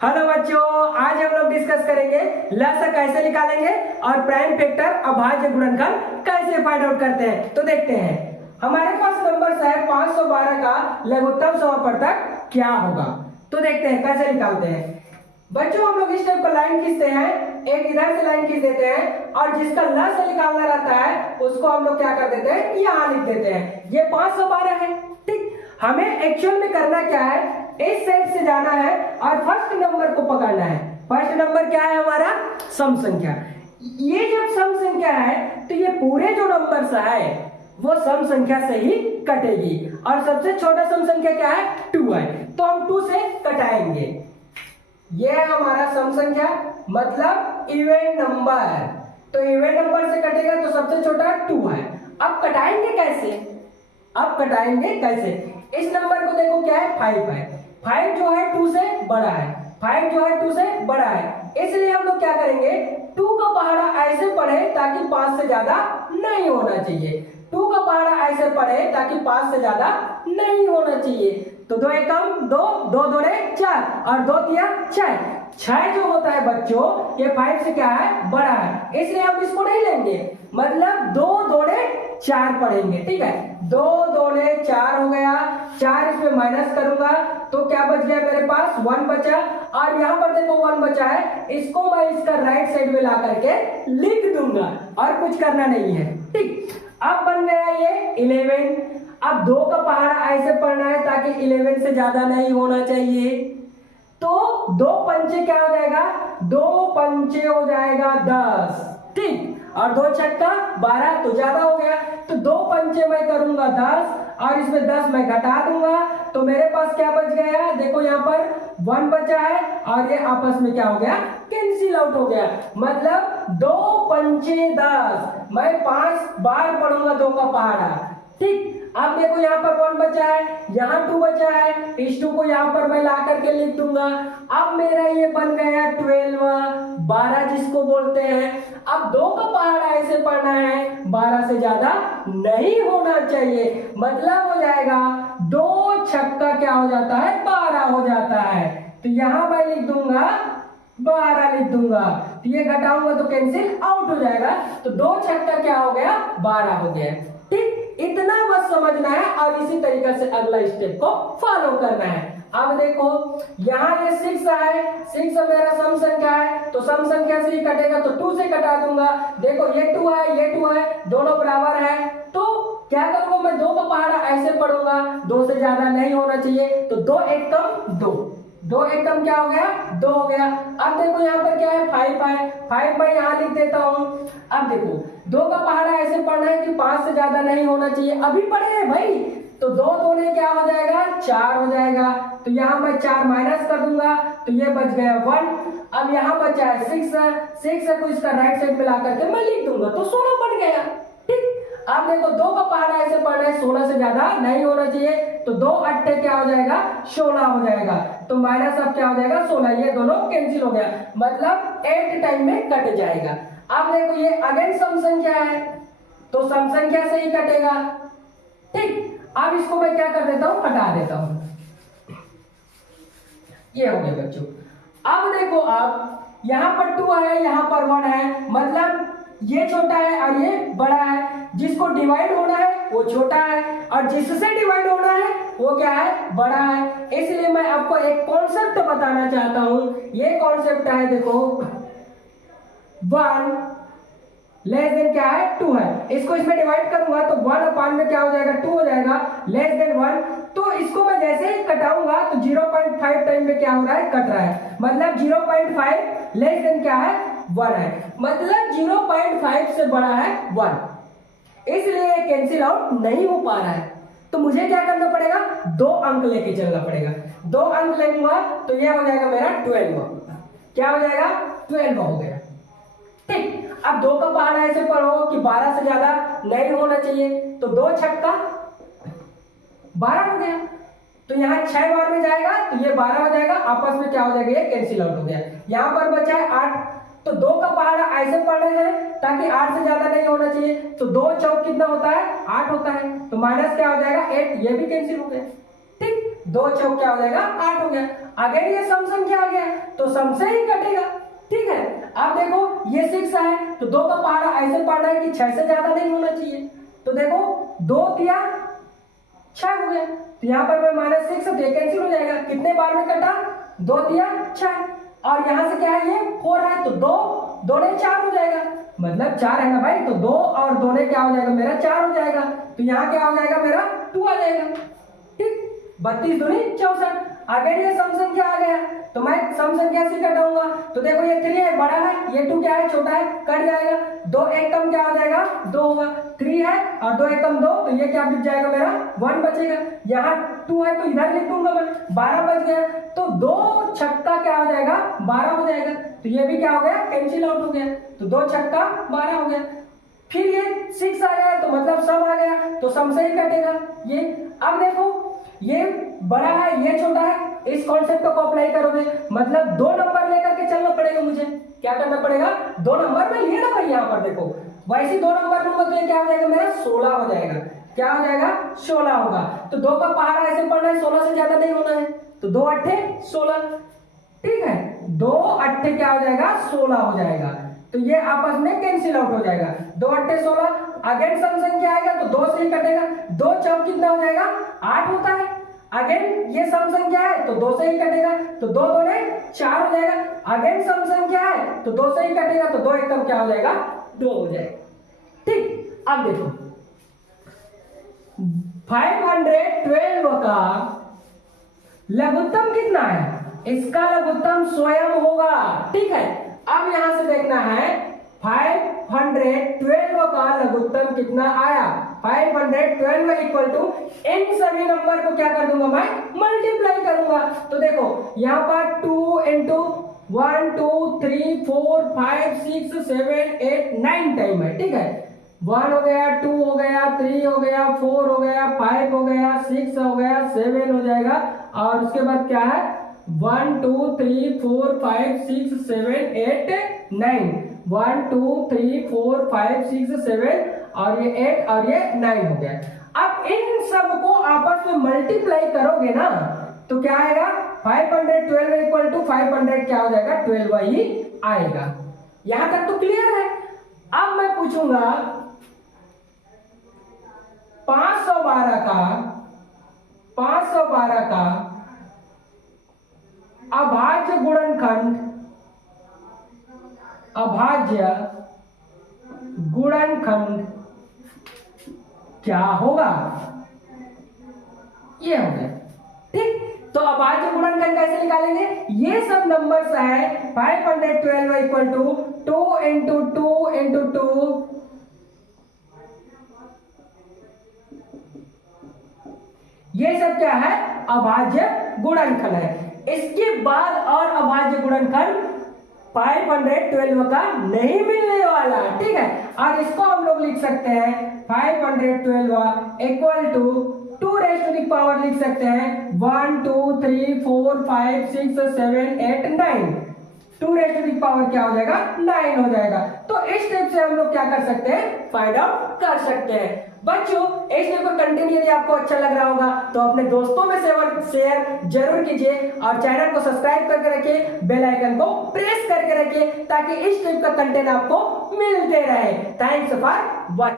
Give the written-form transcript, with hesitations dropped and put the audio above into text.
Hello बच्चों, आज हम लोग डिस्कस करेंगे लसाअ कैसे निकालेंगे और प्राइम फैक्टर अभाज्य गुणनखंड कैसे फाइंड आउट करते हैं। तो देखते हैं, हमारे पास नंबर है 512 का लघुत्तम समापवर्तक क्या होगा। तो देखते हैं कैसे निकालते हैं। बच्चों हम लोग इस टाइप का लाइन खींचते हैं, एक इधर से लाइन खींच देते हैं और जिसका लसाअ निकालना रहता है उसको हम लोग क्या कर देते हैं, यहाँ लिख देते हैं। ये 512 है। ठीक, हमें एक्चुअल में करना क्या है, इस साइड से जाना है और फर्स्ट नंबर को पकड़ना है। फर्स्ट नंबर क्या है हमारा, सम संख्या। ये जब सम संख्या है तो ये पूरे जो नंबर्स है वो सम संख्या से ही कटेगी और सबसे छोटा सम संख्या क्या है, 2 है, तो हम 2 से कटाएंगे। ये है हमारा सम संख्या, मतलब इवन नंबर। तो इवन नंबर से कटेगा तो सबसे छोटा 2 है। अब कटाएंगे कैसे, इस नंबर को देखो क्या है, 5 है। 5 जो है 2 से बड़ा है, 5 जो है 2 से बड़ा है, इसलिए हम लोग क्या करेंगे, 2 का पहाड़ा ऐसे पढ़े ताकि 5 से ज्यादा नहीं होना चाहिए। 2 का पहाड़ा ऐसे पढ़े ताकि 5 से ज्यादा नहीं होना चाहिए। तो 2 एकम 2, 2 दूने 4 और 2 तिया 6। 6 जो होता है बच्चों ये 5 से क्या है, बड़ा है, इसलिए हम इसको नहीं लेंगे, मतलब 2 दूने 4 पढ़ेंगे। ठीक है, 2 दूने 4 हो गया, 4 इसमें माइनस करूंगा तो क्या बच गया मेरे पास, 1 बचा। और यहाँ पर देखो 1 बचा है, इसको मैं इसका राइट साइड में ला करके लिख दूंगा और कुछ करना नहीं है। ठीक, अब बन गया ये 11। अब 2 का पहाड़ा ऐसे पढ़ना है ताकि 11 से ज्यादा नहीं होना चाहिए। तो 2 पंचे क्या हो जाएगा, 2 पंचे हो जाएगा 10। ठीक, और 2 छक्का 12, तो ज्यादा हो गया, तो 2 पंचे मैं करूंगा 10 और इसमें 10 मैं घटा दूंगा, तो मेरे पास क्या बच गया, देखो यहाँ पर 1 बचा है और ये आपस में क्या हो गया, कैंसिल आउट हो गया। मतलब 2 पंचे 10, मैं 5 बार पढ़ूंगा 2 का पहाड़ा। ठीक, अब देखो यहाँ पर 1 बचा है, यहाँ 2 बचा है, इस 2 को यहाँ पर मैं ला करके लिख दूंगा। अब मेरा ये बन गया 12 जिसको बोलते हैं। अब 2 का पहाड़ा ऐसे पढ़ना है, 12 से ज्यादा नहीं होना चाहिए, मतलब हो जाएगा 2 छक्का क्या हो जाता है, 12 हो जाता है। तो यहाँ मैं लिख दूंगा 12 लिख दूंगा, तो ये घटाऊंगा तो कैंसिल आउट हो जाएगा, तो 2 छक्का क्या हो गया, 12 हो गया। ठीक, इतना बस समझना है और इसी तरीके से अगला स्टेप को फॉलो करना है। अब देखो यहाँ ये 6 है, 6 मेरा सम संख्या है, तो सम संख्या से ही कटेगा तो 2 से कटा दूंगा। देखो ये 2 है, ये 2 है, दोनों बराबर है, तो क्या करूंगा मैं, 2 का पहाड़ा ऐसे पढ़ूंगा, 2 से ज्यादा नहीं होना चाहिए, तो 2 एकम 2, 2 एकम क्या हो गया, 2 हो गया। अब देखो यहाँ पर क्या है, 5 है, 5 मैं यहाँ लिख देता हूँ। अब देखो 2 का पहाड़ा ऐसे पढ़ना है कि 5 से ज्यादा नहीं होना चाहिए, अभी पढ़े हैं भाई, तो 2 दूने क्या हो जाएगा, 4 हो जाएगा, तो यहाँ मैं 4 माइनस कर दूंगा, तो ये बच गया 1। अब यहाँ बचा है 6 को इसका राइट साइड में ला करके मैं लिख दूंगा, तो 16 बन गया। ठीक, अब देखो 2 का पहाड़ा ऐसे पढ़ना है, 16 से ज्यादा नहीं होना चाहिए, तो 2 अट्ठे क्या हो जाएगा, 16 हो जाएगा, तो माइनस अब क्या हो जाएगा 16, ये दोनों कैंसिल हो गया, मतलब 8 टाइम में कट जाएगा। अब देखो ये अगेन सम संख्या है, तो सम संख्या से ही कटेगा। ठीक, अब इसको मैं क्या कर देता हूं, हटा देता हूं, ये हो गया बच्चों। अब देखो आप यहाँ पर 2 है, यहाँ पर 1 है, मतलब ये छोटा है और ये बड़ा है, जिसको डिवाइड होना है वो छोटा है और जिससे डिवाइड होना है वो क्या है, बड़ा है। इसलिए मैं आपको एक कॉन्सेप्ट बताना चाहता हूं, ये कॉन्सेप्ट है, देखो 1 लेस देन क्या है, 2 है, इसको इसमें डिवाइड करूंगा तो 1 अपान में क्या हो जाएगा, 2 हो जाएगा, लेस देन 1, तो इसको मैं जैसे ही कटाऊंगा तो 0.5 टाइम में क्या हो रहा है, कट रहा है, मतलब 0.5 लेस देन क्या है, 1 है, मतलब 0.5 से बड़ा है 1, इसलिए कैंसिल आउट नहीं हो पा रहा है। तो मुझे क्या करना पड़ेगा, 2 अंक लेके चलना पड़ेगा, 2 अंक लेऊंगा तो यह हो जाएगा मेरा 12, क्या हो जाएगा, 12 हो गया। ठीक, अब 2 का पहाड़ा ऐसे पढ़ो कि 12 से ज्यादा नहीं होना चाहिए, तो 2 छक्का 12 हो गया, तो यहाँ 6 बार में जाएगा तो ये 12 हो जाएगा, आपस में क्या हो जाएगा, ये कैंसिल आउट हो गया। यहाँ पर बचा है 8, तो 2 का पहाड़ा ऐसे पढ़ना है ताकि 8 से ज्यादा नहीं होना चाहिए, तो 2 चौक कितना होता है, 8 होता है, तो माइनस क्या हो जाएगा 8, ये भी कैंसिल हो गया। ठीक, 2 चौक क्या हो जाएगा, 8 हो गया। अगर ये सम संख्या आ गया तो सम से ही कटेगा। ठीक है, अब देखो ये 6 है तो 2 का पहाड़ा ऐसे पढ़ना है कि 6 से ज्यादा नहीं होना चाहिए। तो देखो 2 दिया 6 हो गया, तो यहाँ पर मैं -6 तो ये कैंसिल हो जाएगा। कितने बार में कटा? 2 दिया 6, और यहाँ से क्या है ये 4 है तो 2 ने 4 हो जाएगा, मतलब 4 है ना भाई, तो 2 और 2 ने क्या हो जाएगा मेरा 4 हो जाएगा, तो यहाँ क्या हो जाएगा मेरा 2 आ जाएगा। ठीक, 32 दूनी 64। अगर ये सम संख्या आ गया तो मैं सम संख्या से घटाऊंगा, तो देखो ये 3 है बड़ा है, ये 2 क्या है छोटा है, कट जाएगा। 2 एक कम क्या हो जाएगा 2 होगा, 3 है और 2 एक कम 2, तो ये क्या बच जाएगा मेरा 1 बचेगा। यहाँ 2 है तो इधर लिख दूंगा मैं, 12 बच गया, तो 2 छक्का क्या हो जाएगा 12 हो जाएगा, तो ये भी क्या हो गया कैंसिल आउट हो गया, तो 2 छक्का 12 हो गया। फिर ये 6 आ गया तो मतलब सम आ गया, तो सम से ही कटेगा ये। अब देखो ये बड़ा है ये छोटा है, इस कॉन्सेप्ट को अप्लाई करोगे मतलब 2 नंबर लेकर के चलना पड़ेगा मुझे। क्या करना पड़ेगा 2 नंबर में लिए ना भाई, यहाँ पर देखो वैसे 2 नंबर लूंगा तो ये क्या हो जाएगा मेरा 16 हो जाएगा। क्या हो जाएगा 16 होगा, तो 2 का पहाड़ा ऐसे पढ़ना है 16 से ज्यादा नहीं होना है, तो 2 अट्ठे 16। ठीक है, 2 अट्ठे क्या हो जाएगा 16 हो जाएगा, तो ये आपस में कैंसिल आउट हो जाएगा। 2 अट्ठे 16, अगेन सम संख्या आएगा तो 2 से ही कटेगा, 2 चौक कितना हो जाएगा 8 होता है। अगेन ये सम संख्या है तो 2 से ही कटेगा, तो 2 2 ने 4 हो जाएगा। अगेन सम संख्या है तो 2 से ही कटेगा, तो 2 एकदम क्या हो जाएगा 2 हो जाएगा। ठीक, अब देखो 512 का लघुत्तम कितना है, इसका लघुत्तम स्वयं होगा। ठीक है, अब यहां से देखना है 512 का लघुत्तम कितना आया। 512 इक्वल टू इन सभी नंबर को क्या कर दूंगा मैं मल्टीप्लाई करूंगा, तो देखो यहाँ पर 2 इंटू 1 2 3 4 5 6 7 8 9 टाइम है। ठीक है, 1 हो गया 2 हो गया 3 हो गया 4 हो गया 5 हो गया 6 हो गया 7 हो जाएगा, और उसके बाद क्या है 1 2 3 4 5 6 7 8 9, 1 2 3 4 5 6 7 और ये 8 और ये 9 हो गया। अब इन सब को आपस में मल्टीप्लाई करोगे ना तो क्या आएगा 512 इक्वल टू 500 क्या हो जाएगा 12 ही आएगा। यहां तक तो क्लियर है। अब मैं पूछूंगा 512 का अभाज्य गुणनखंड, अभाज्य गुणनखंड क्या होगा, ये हो गया। ठीक, तो अभाज्य गुणनखंड कैसे निकालेंगे, ये सब नंबर्स है 512 इक्वल टू 2 इंटू 2 इंटू 2 ये सब क्या है अभाज्य गुणनखंड है। इसके बाद और अभाज्य गुणनखंड 512 का नहीं मिलने वाला। ठीक है, और इसको हम लोग लिख सकते हैं 512 equal to 2 raise to the power लिख सकते हैं 1 2 3 4 5 6 7 8 9, 2 रेज़ टू द पावर क्या हो जाएगा 9 हो जाएगा। तो इस टाइप से हम लोग क्या कर सकते हैं फाइंड आउट कर सकते हैं। बच्चों इस वीडियो का कंटेंट यदि आपको अच्छा लग रहा होगा तो अपने दोस्तों में शेयर जरूर कीजिए और चैनल को सब्सक्राइब करके रखिए, बेल आइकन को प्रेस करके रखिए ताकि इस टाइप का कंटेंट आपको मिलते रहे। Thanks for watching.